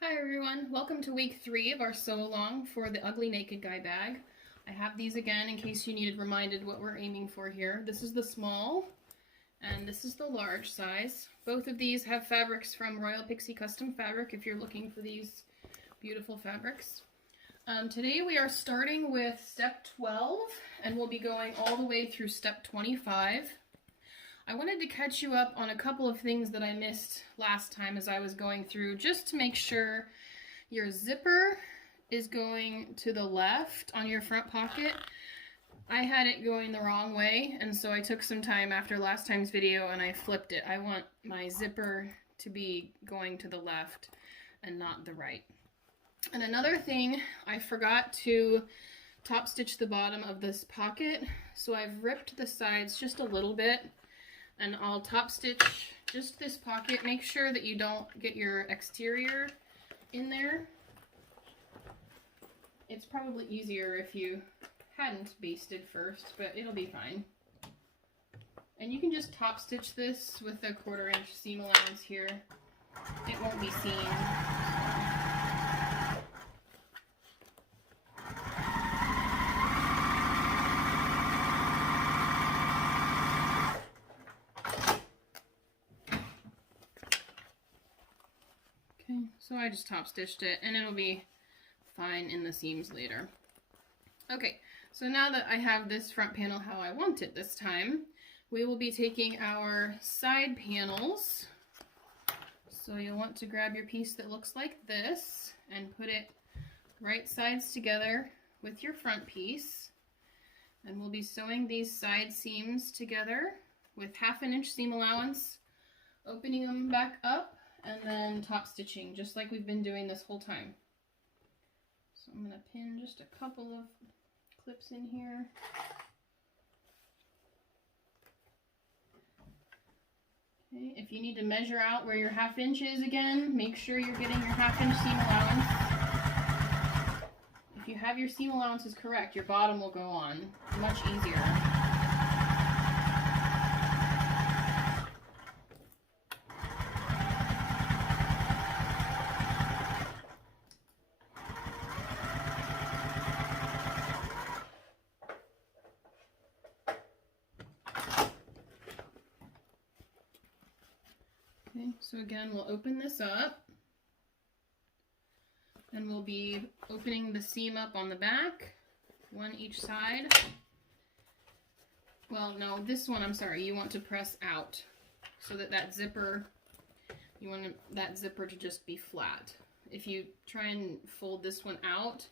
Hi everyone, welcome to week 3 of our sew along for the Ugly Naked Guy bag. I have these again in case you needed reminded what we're aiming for here. This is the small and this is the large size. Both of these have fabrics from Royal Pixie Custom Fabric if you're looking for these beautiful fabrics. Today we are starting with step 12 and we'll be going all the way through step 25. I wanted to catch you up on a couple of things that I missed last time as I was going through, just to make sure your zipper is going to the left on your front pocket. I had it going the wrong way, and so I took some time after last time's video and I flipped it. I want my zipper to be going to the left and not the right. And another thing, I forgot to top stitch the bottom of this pocket, so I've ripped the sides just a little bit. And I'll top stitch just this pocket. Make sure that you don't get your exterior in there. It's probably easier if you hadn't basted first, but it'll be fine. And you can just top stitch this with a 1/4 inch seam allowance here. It won't be seen. So I just top stitched it and it'll be fine in the seams later. Okay, so now that I have this front panel how I want it this time, we will be taking our side panels. So you'll want to grab your piece that looks like this and put it right sides together with your front piece. And we'll be sewing these side seams together with 1/2 inch seam allowance, opening them back up, and then top stitching just like we've been doing this whole time. So I'm going to pin just a couple of clips in here. Okay, if you need to measure out where your 1/2 inch is again, make sure you're getting your 1/2 inch seam allowance. If you have your seam allowances correct, your bottom will go on much easier. Okay, so again, we'll open this up and we'll be opening the seam up on the back, one each side. Well, no, this one, I'm sorry, you want to press out so that that zipper, you want that zipper to just be flat. If you try and fold this one out,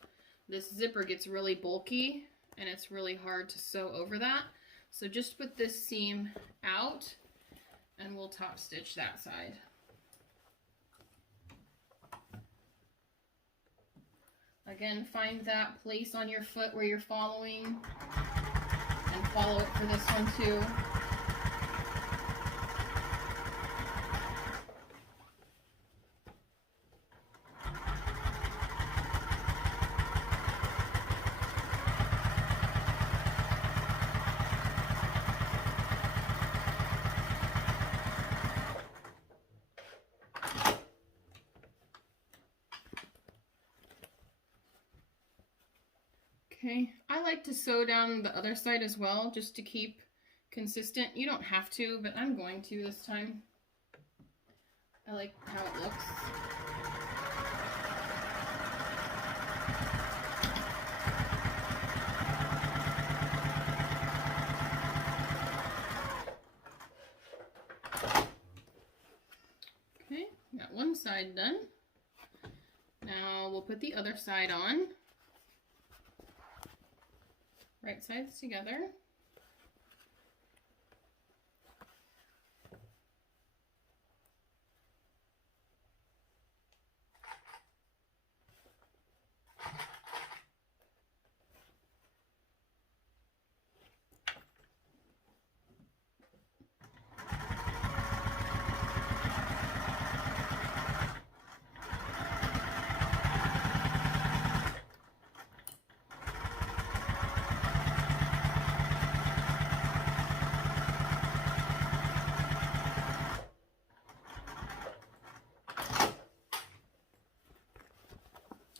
this zipper gets really bulky and it's really hard to sew over that. So just put this seam out and we'll top stitch that side. Again, find that place on your foot where you're following and follow it for this one too. Okay, I like to sew down the other side as well, just to keep consistent. You don't have to, but I'm going to this time. I like how it looks. Okay, got one side done. Now we'll put the other side on. Right sides together.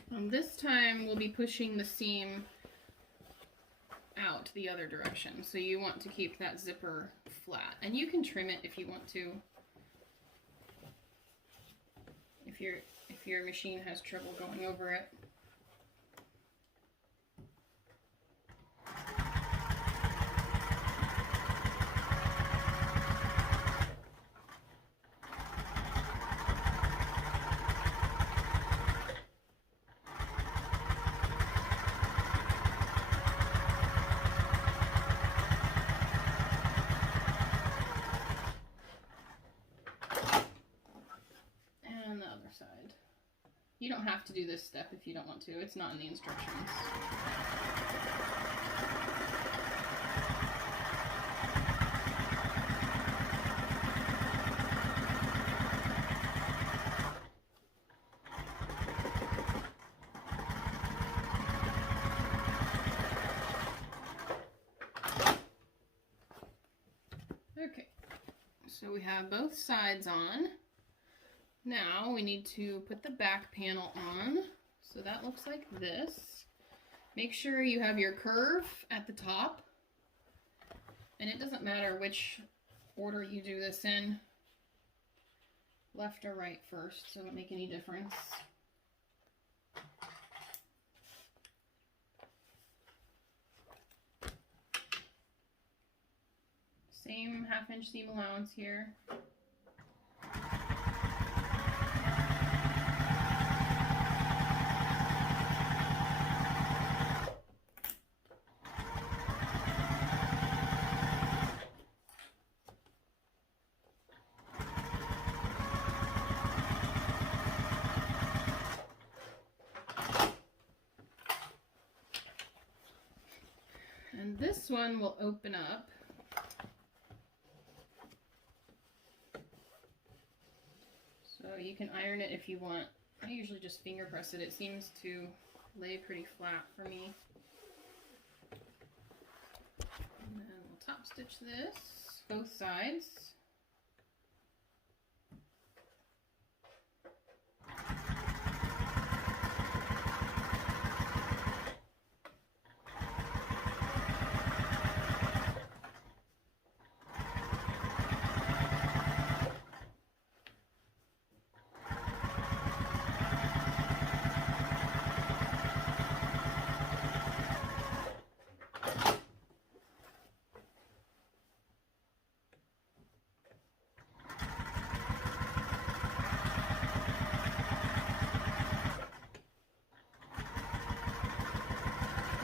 This time we'll be pushing the seam out the other direction, so you want to keep that zipper flat, and you can trim it if you want to. If your machine has trouble going over it. And the other side. You don't have to do this step if you don't want to. It's not in the instructions. Okay, so we have both sides on. Now we need to put the back panel on. So that looks like this. Make sure you have your curve at the top. And it doesn't matter which order you do this in. Left or right first, so it won't make any difference. Same 1/2 inch seam allowance here. And this one will open up. So you can iron it if you want. I usually just finger press it. It seems to lay pretty flat for me. And then we'll top stitch this, both sides.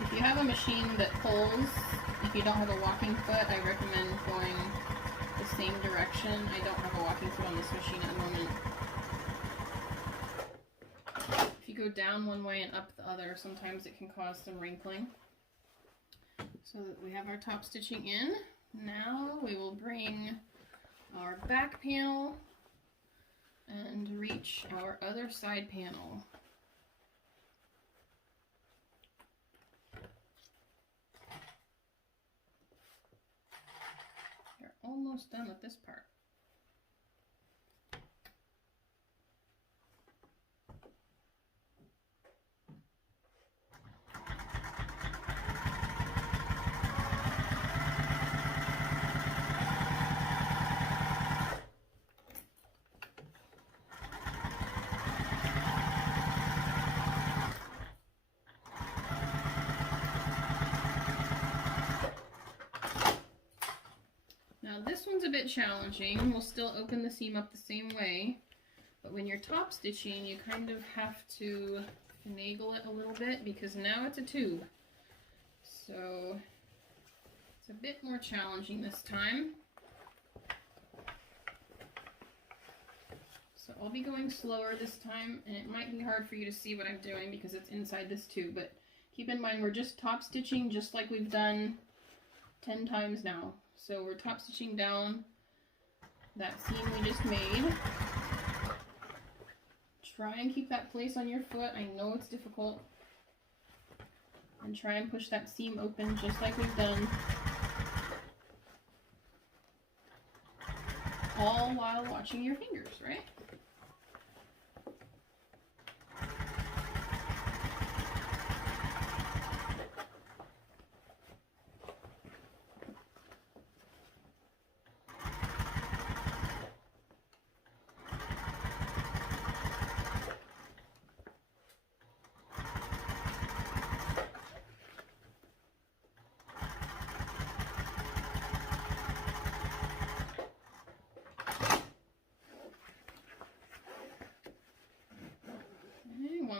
If you have a machine that pulls, if you don't have a walking foot, I recommend going the same direction. I don't have a walking foot on this machine at the moment. If you go down one way and up the other, sometimes it can cause some wrinkling. So that we have our top stitching in. Now we will bring our back panel and reach our other side panel. Almost done with this part. Now this one's a bit challenging. We'll still open the seam up the same way, but when you're top stitching, you kind of have to finagle it a little bit because now it's a tube. So it's a bit more challenging this time. So I'll be going slower this time, and it might be hard for you to see what I'm doing because it's inside this tube, but keep in mind we're just top stitching just like we've done 10 times now. So we're top stitching down that seam we just made. Try and keep that place on your foot. I know it's difficult. And try and push that seam open just like we've done. All while watching your fingers, right?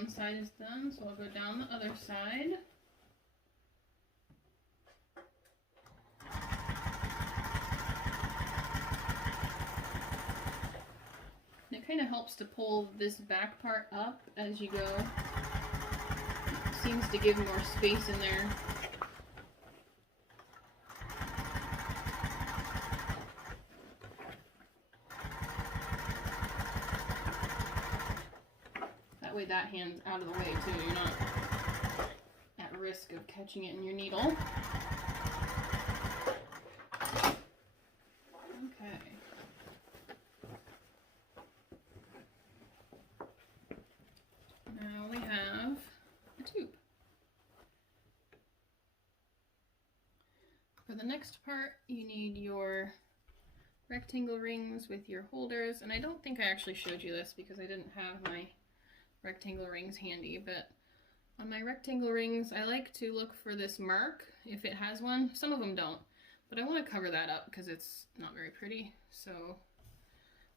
one side is done, so I'll go down the other side. And it kind of helps to pull this back part up as you go. It seems to give more space in there. That way that hand's out of the way too. You're not at risk of catching it in your needle. Okay. Now we have a tube. For the next part, you need your rectangle rings with your holders, and I don't think I actually showed you this because I didn't have my rectangle rings handy, but on my rectangle rings I like to look for this mark if it has one. Some of them don't, but I want to cover that up because it's not very pretty, so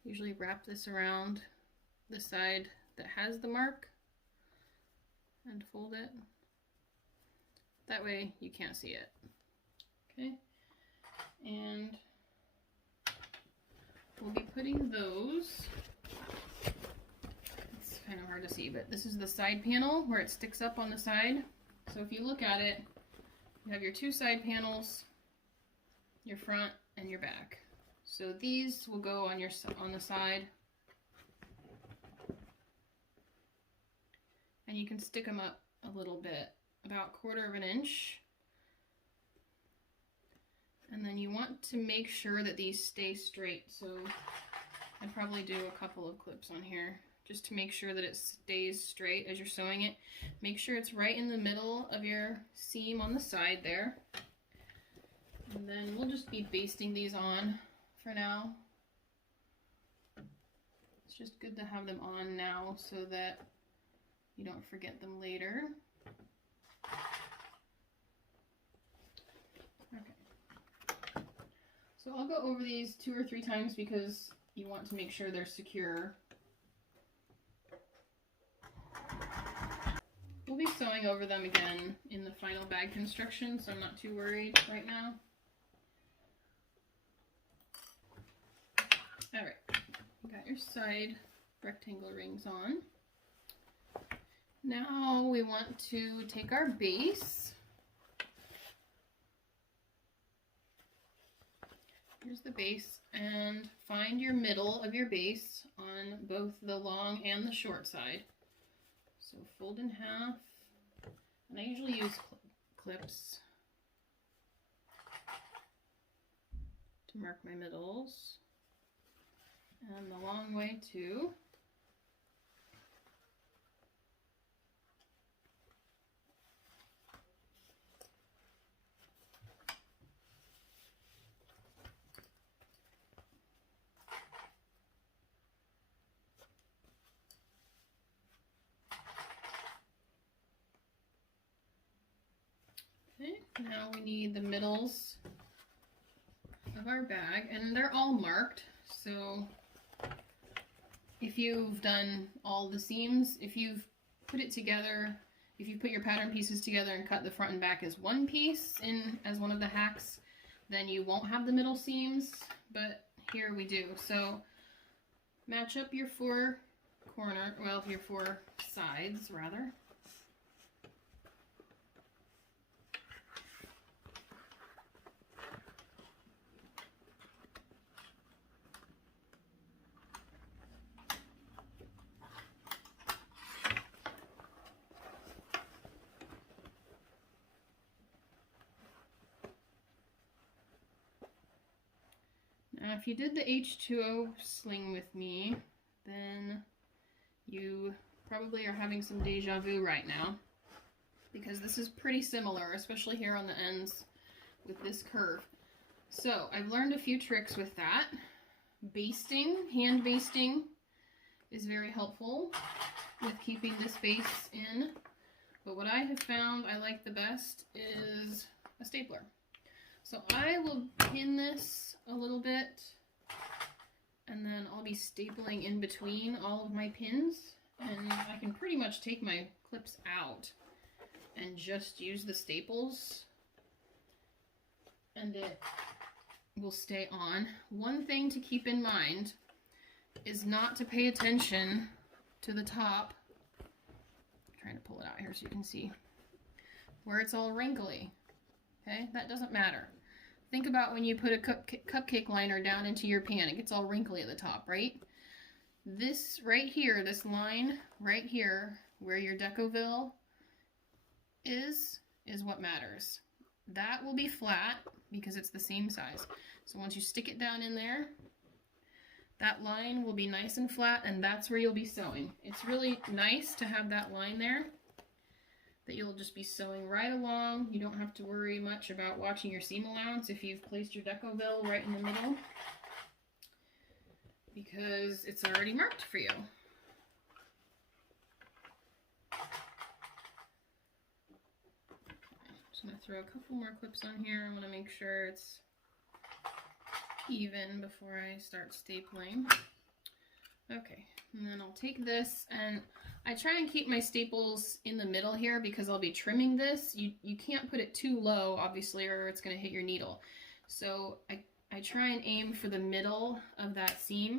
usually wrap this around the side that has the mark and fold it. That way you can't see it. Okay, and we'll be putting those, it's kind of hard to see, but this is the side panel where it sticks up on the side. So if you look at it, you have your two side panels, your front and your back. So these will go on the side, and you can stick them up a little bit, about 1/4 inch. And then you want to make sure that these stay straight, so I'd probably do a couple of clips on here just to make sure that it stays straight as you're sewing it. Make sure it's right in the middle of your seam on the side there. And then we'll just be basting these on for now. It's just good to have them on now so that you don't forget them later. So I'll go over these 2 or 3 times because you want to make sure they're secure. We'll be sewing over them again in the final bag construction, so I'm not too worried right now. Alright, you got your side rectangle rings on. Now we want to take our base. Here's the base, and find your middle of your base on both the long and the short side. So fold in half, and I usually use clips to mark my middles, and the long way too. Okay, now we need the middles of our bag, and they're all marked, so if you've done all the seams, if you've put it together, if you put your pattern pieces together and cut the front and back as one piece as one of the hacks, then you won't have the middle seams, but here we do. So match up your 4 your 4 sides rather. Now, if you did the H2O sling with me, then you probably are having some deja vu right now, because this is pretty similar, especially here on the ends with this curve. So I've learned a few tricks with that. Basting, hand basting, is very helpful with keeping this base in. But what I have found I like the best is a stapler. So I will pin this a little bit, and then I'll be stapling in between all of my pins, and I can pretty much much take my clips out and just use the staples, and it will stay on. One thing to keep in mind is not to pay attention to the top. I'm trying to pull it out here so you can see where it's all wrinkly. Okay, that doesn't matter. Think about when you put a cupcake liner down into your pan, it gets all wrinkly at the top, right? This right here, this line right here, where your Decoville is what matters. That will be flat because it's the same size. So once you stick it down in there, that line will be nice and flat, and that's where you'll be sewing. It's really nice to have that line there that you'll just be sewing right along. You don't have to worry much about watching your seam allowance if you've placed your Decoville right in the middle, because it's already marked for you. Just going to throw a couple more clips on here. I want to make sure it's even before I start stapling. Okay, and then I'll take this, and I try and keep my staples in the middle here because I'll be trimming this. You can't put it too low, obviously, or it's going to hit your needle. So I try and aim for the middle of that seam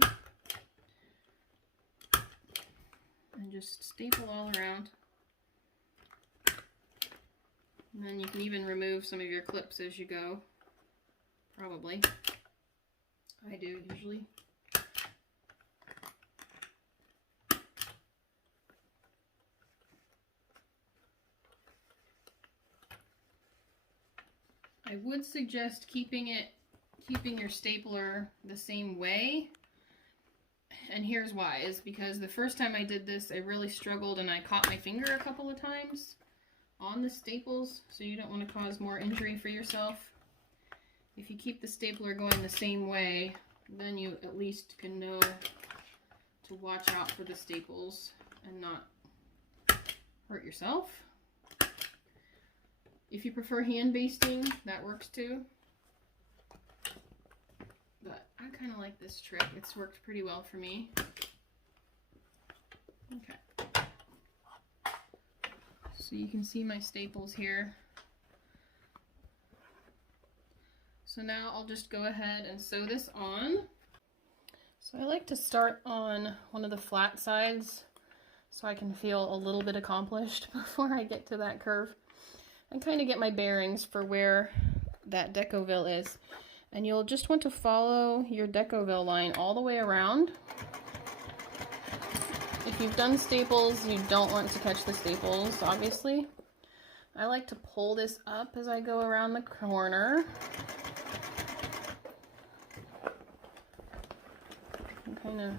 and just staple all around. And then you can even remove some of your clips as you go, probably. I do usually. I would suggest keeping your stapler the same way, and here's why. Is because the first time I did this, I really struggled and I caught my finger a couple of times on the staples, so you don't want to cause more injury for yourself. If you keep the stapler going the same way, then you at least can know to watch out for the staples and not hurt yourself. If you prefer hand basting, that works too. But I kind of like this trick. It's worked pretty well for me. Okay. So you can see my staples here. So now I'll just go ahead and sew this on. So I like to start on one of the flat sides so I can feel a little bit accomplished before I get to that curve, and kind of get my bearings for where that Decoville is. And you'll just want to follow your Decoville line all the way around. If you've done staples, you don't want to catch the staples, obviously. I like to pull this up as I go around the corner. And kind of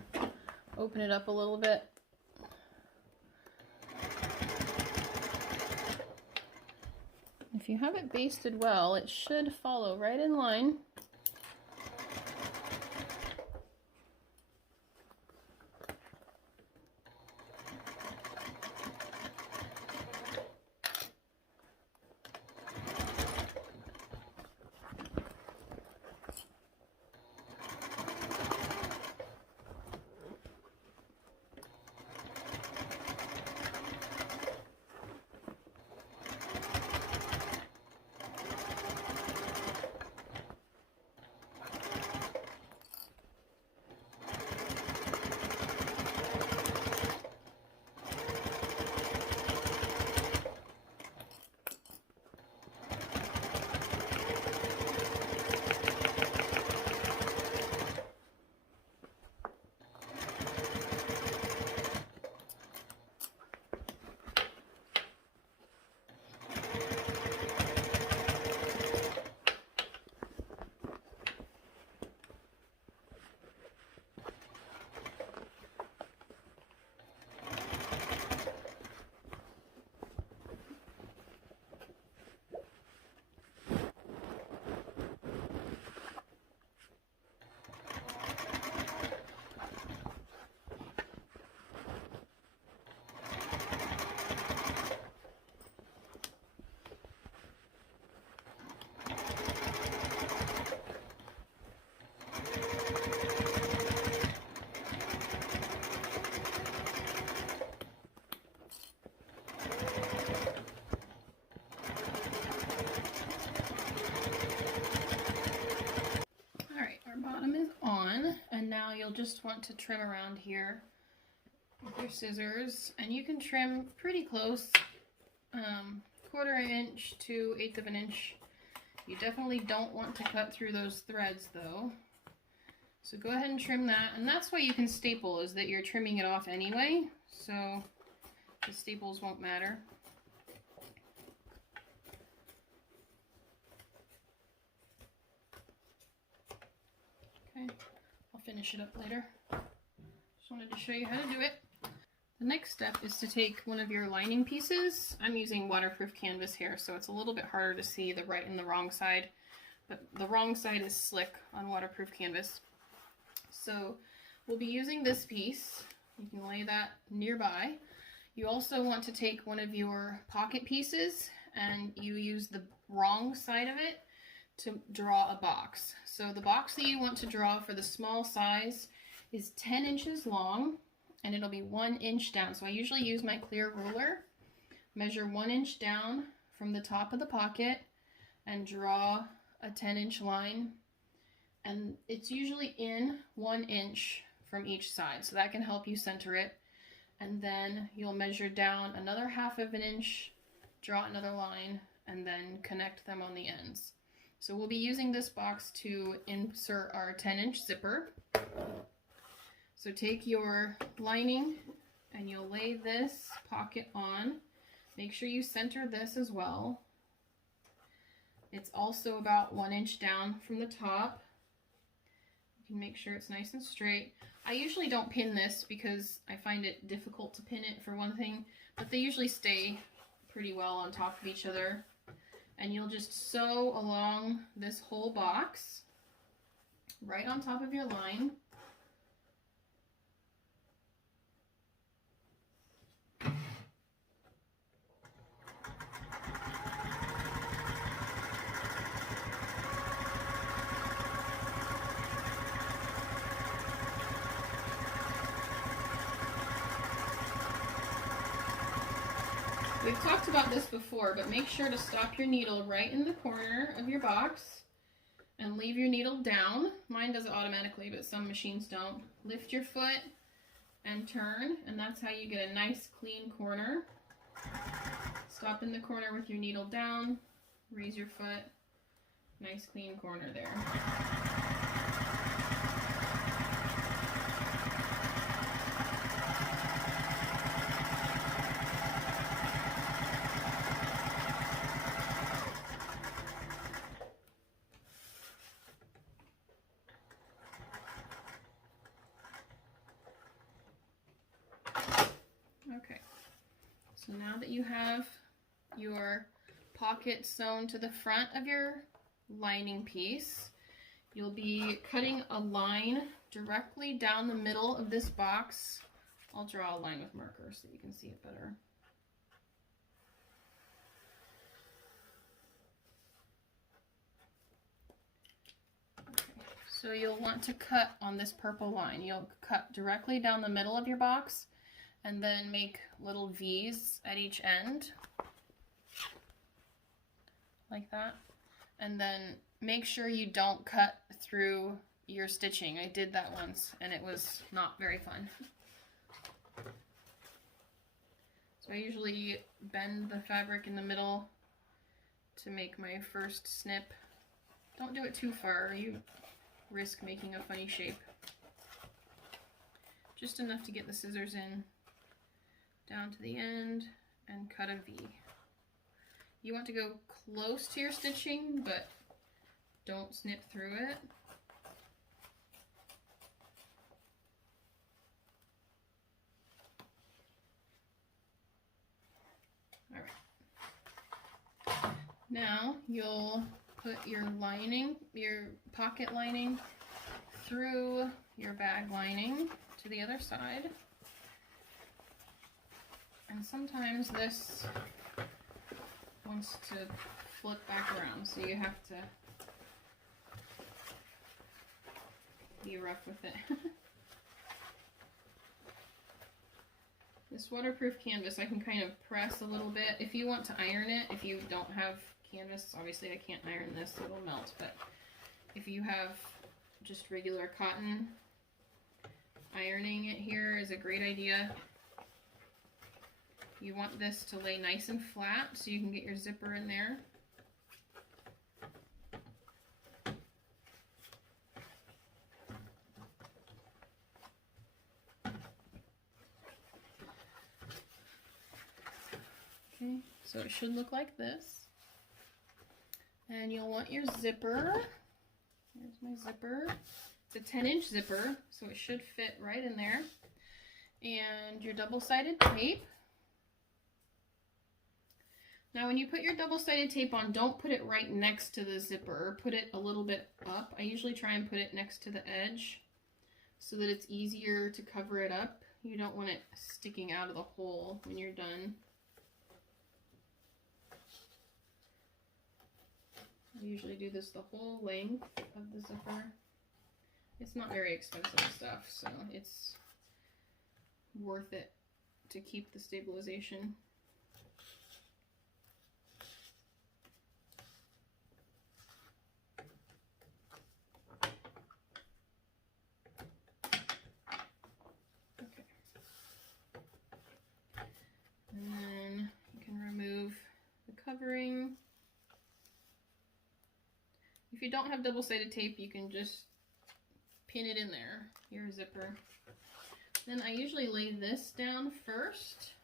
open it up a little bit. If you have it basted well, it should follow right in line. want to trim around here with your scissors, and you can trim pretty close, 1/4 inch to 1/8 of an inch. You definitely don't want to cut through those threads though. So go ahead and trim that, and that's why you can staple, is that you're trimming it off anyway, so the staples won't matter. Okay, I'll finish it up later. Just wanted to show you how to do it. The next step is to take one of your lining pieces. I'm using waterproof canvas here, so it's a little bit harder to see the right and the wrong side, but the wrong side is slick on waterproof canvas. So we'll be using this piece. You can lay that nearby. You also want to take one of your pocket pieces and you use the wrong side of it to draw a box. So the box that you want to draw for the small size is 10 inches long and it'll be 1 inch down. So I usually use my clear ruler, measure 1 inch down from the top of the pocket and draw a 10-inch line. And it's usually in 1 inch from each side, so that can help you center it. And then you'll measure down another 1/2 of an inch, draw another line, and then connect them on the ends. So we'll be using this box to insert our 10-inch zipper. So take your lining and you'll lay this pocket on. Make sure you center this as well. It's also about 1 inch down from the top. You can make sure it's nice and straight. I usually don't pin this because I find it difficult to pin it for one thing, but they usually stay pretty well on top of each other. And you'll just sew along this whole box right on top of your line. We've talked about this before, but make sure to stop your needle right in the corner of your box and leave your needle down. Mine does it automatically, but some machines don't. Lift your foot and turn, and that's how you get a nice clean corner. Stop in the corner with your needle down, raise your foot, nice clean corner there. Okay, so now that you have your pocket sewn to the front of your lining piece, you'll be cutting a line directly down the middle of this box. I'll draw a line with marker so you can see it better. Okay, so you'll want to cut on this purple line. You'll cut directly down the middle of your box and then make little V's at each end, like that. And then make sure you don't cut through your stitching. I did that once and it was not very fun. So I usually bend the fabric in the middle to make my first snip. Don't do it too far, you risk making a funny shape. Just enough to get the scissors in, down to the end, and cut a V. You want to go close to your stitching, but don't snip through it. All right. Now you'll put your lining, your pocket lining, through your bag lining to the other side. And sometimes this wants to flip back around, so you have to be rough with it. This waterproof canvas, I can kind of press a little bit. If you want to iron it, if you don't have canvas, obviously I can't iron this, so it'll melt, but if you have just regular cotton, ironing it here is a great idea. You want this to lay nice and flat so you can get your zipper in there. Okay, so it should look like this. And you'll want your zipper. Here's my zipper. It's a 10-inch zipper, so it should fit right in there. And your double-sided tape. Now when you put your double-sided tape on, don't put it right next to the zipper. Put it a little bit up. I usually try and put it next to the edge so that it's easier to cover it up. You don't want it sticking out of the hole when you're done. I usually do this the whole length of the zipper. It's not very expensive stuff, so it's worth it to keep the stabilization. Okay. And then you can remove the covering. If you don't have double-sided tape, you can just pin it in there, your zipper. Then I usually lay this down first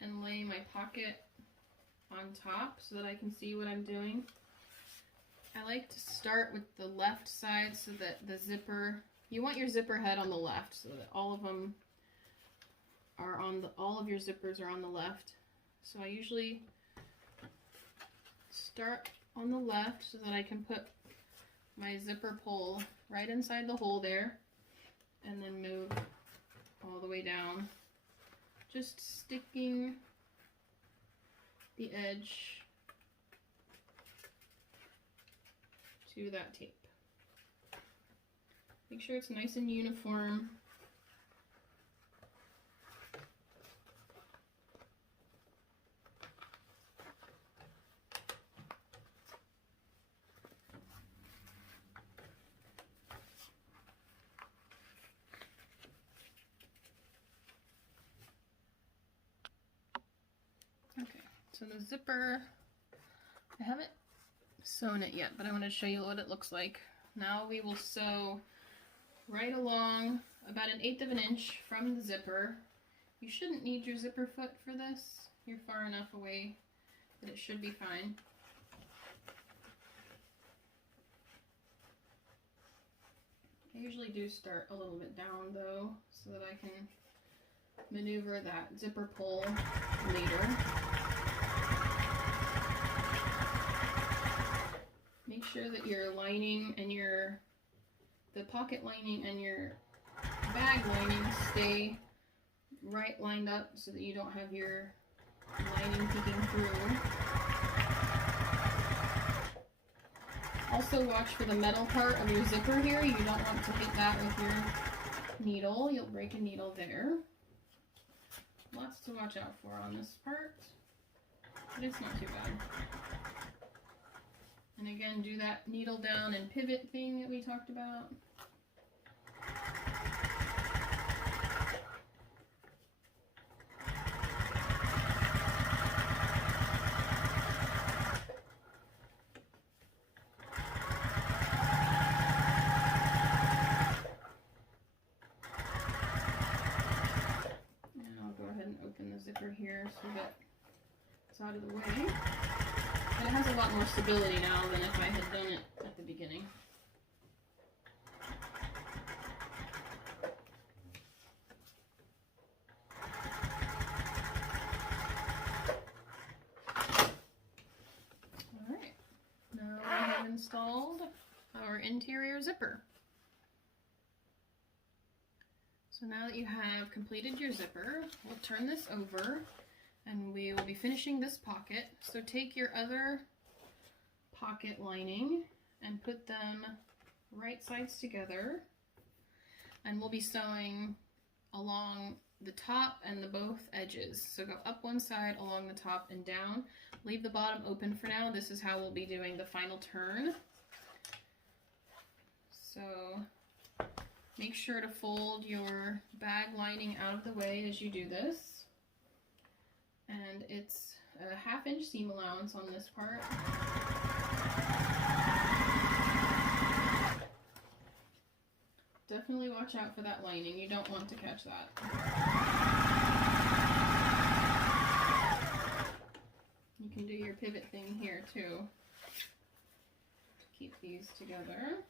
and lay my pocket on top so that I can see what I'm doing. I like to start with the left side so that the zipper, you want your zipper head on the left so that all of them are on the, all of your zippers are on the left. So I usually start on the left so that I can put my zipper pull right inside the hole there and then move all the way down, just sticking the edge to that tape. Make sure it's nice and uniform. Okay, so the zipper, I haven't sewn it yet, but I want to show you what it looks like. Now we will sew right along about 1/8 of an inch from the zipper. You shouldn't need your zipper foot for this. You're far enough away that it should be fine. I usually do start a little bit down though, so that I can maneuver that zipper pull later. Make sure that your lining and the pocket lining and your bag lining stay right lined up so that you don't have your lining peeking through. Also watch for the metal part of your zipper here. You don't want to hit that with your needle. You'll break a needle there. Lots to watch out for on this part, but it's not too bad. And again, do that needle down and pivot thing that we talked about. Open the zipper here so that it's out of the way. And it has a lot more stability now than if I had done it at the beginning. Alright, now we have installed our interior zipper. So now that you have completed your zipper, we'll turn this over and we will be finishing this pocket. So take your other pocket lining and put them right sides together, and we'll be sewing along the top and the both edges. So go up one side, along the top, and down. Leave the bottom open for now. This is how we'll be doing the final turn. So Make sure to fold your bag lining out of the way as you do this. And it's a 1/2 inch seam allowance on this part. Definitely watch out for that lining. You don't want to catch that. You can do your pivot thing here too to keep these together.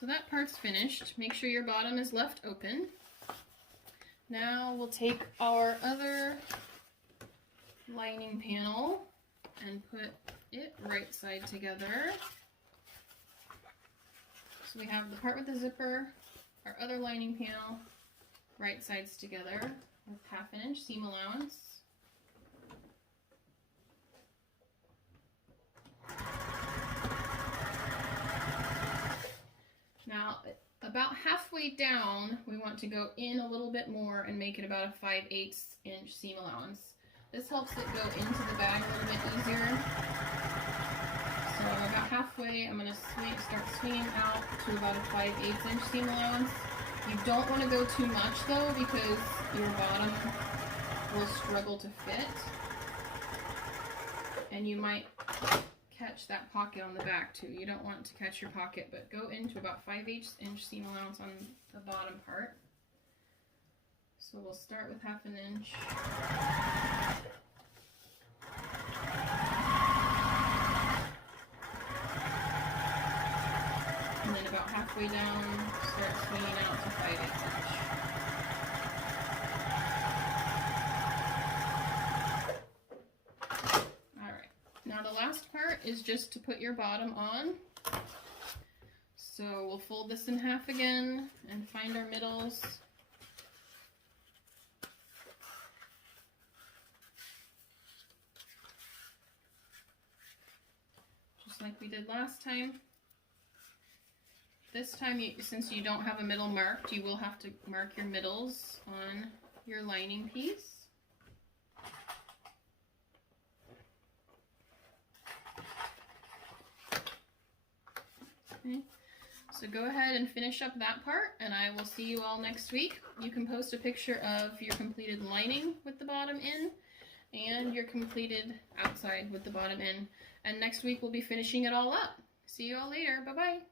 So that part's finished. Make sure your bottom is left open. Now we'll take our other lining panel and put it right side together. So we have the part with the zipper, our other lining panel, right sides together with 1/2 inch seam allowance. Now, about halfway down, we want to go in a little bit more and make it about a 5/8 inch seam allowance. This helps it go into the bag a little bit easier. So about halfway, I'm going to start swinging out to about a 5/8 inch seam allowance. You don't want to go too much though, because your bottom will struggle to fit. And you might catch that pocket on the back too. You don't want to catch your pocket, but go into about 5/8 inch seam allowance on the bottom part. So we'll start with 1/2 inch. And then about halfway down, start swinging out to 5/8 inch. Now the last part is just to put your bottom on. So we'll fold this in half again and find our middles. Just like we did last time. This time, since you don't have a middle marked, you will have to mark your middles on your lining piece. Okay. So go ahead and finish up that part, and I will see you all next week. You can post a picture of your completed lining with the bottom in and your completed outside with the bottom in. And next week we'll be finishing it all up. See you all later. Bye-bye.